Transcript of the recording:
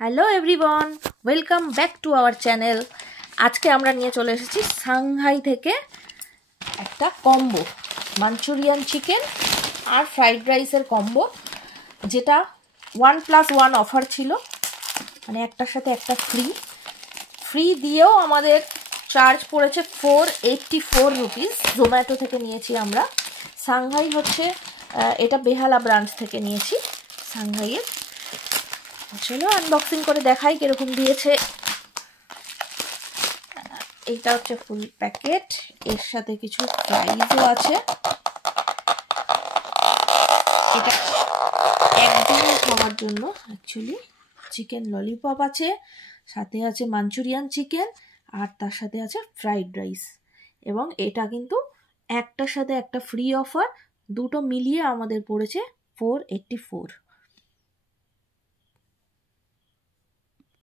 Hello everyone, welcome back to our channel. আজকে আমরা নিয়ে চলে এসেছি সাংহাই থেকে একটা কম্বো, মাঞ্চুরিয়ান চিকেন আর ফ্রাইড রাইসের কম্বো, যেটা 1+1 অফার ছিল, মানে একটার সাথে একটা ফ্রি দিয়েও আমাদের চার্জ পড়েছে 484 রুপিস। জোম্যাটো থেকে নিয়েছি আমরা। সাংহাই হচ্ছে এটা বেহালা ব্রাঞ্চ থেকে নিয়েছি সাংহাইয়ের। চলো আনবক্সিং করে দেখাই কিরকম দিয়েছে। এইটা হচ্ছে ফুল প্যাকেট, এর সাথে কিছু প্রাইজও আছে। এটা একদিন খাওয়ার জন্য অ্যাকচুয়ালি চিকেন ললিপপ আছে, সাথে আছে মাঞ্চুরিয়ান চিকেন, আর তার সাথে আছে ফ্রাইড রাইস। এবং এটা কিন্তু একটার সাথে একটা ফ্রি অফার, দুটো মিলিয়ে আমাদের পড়েছে 484।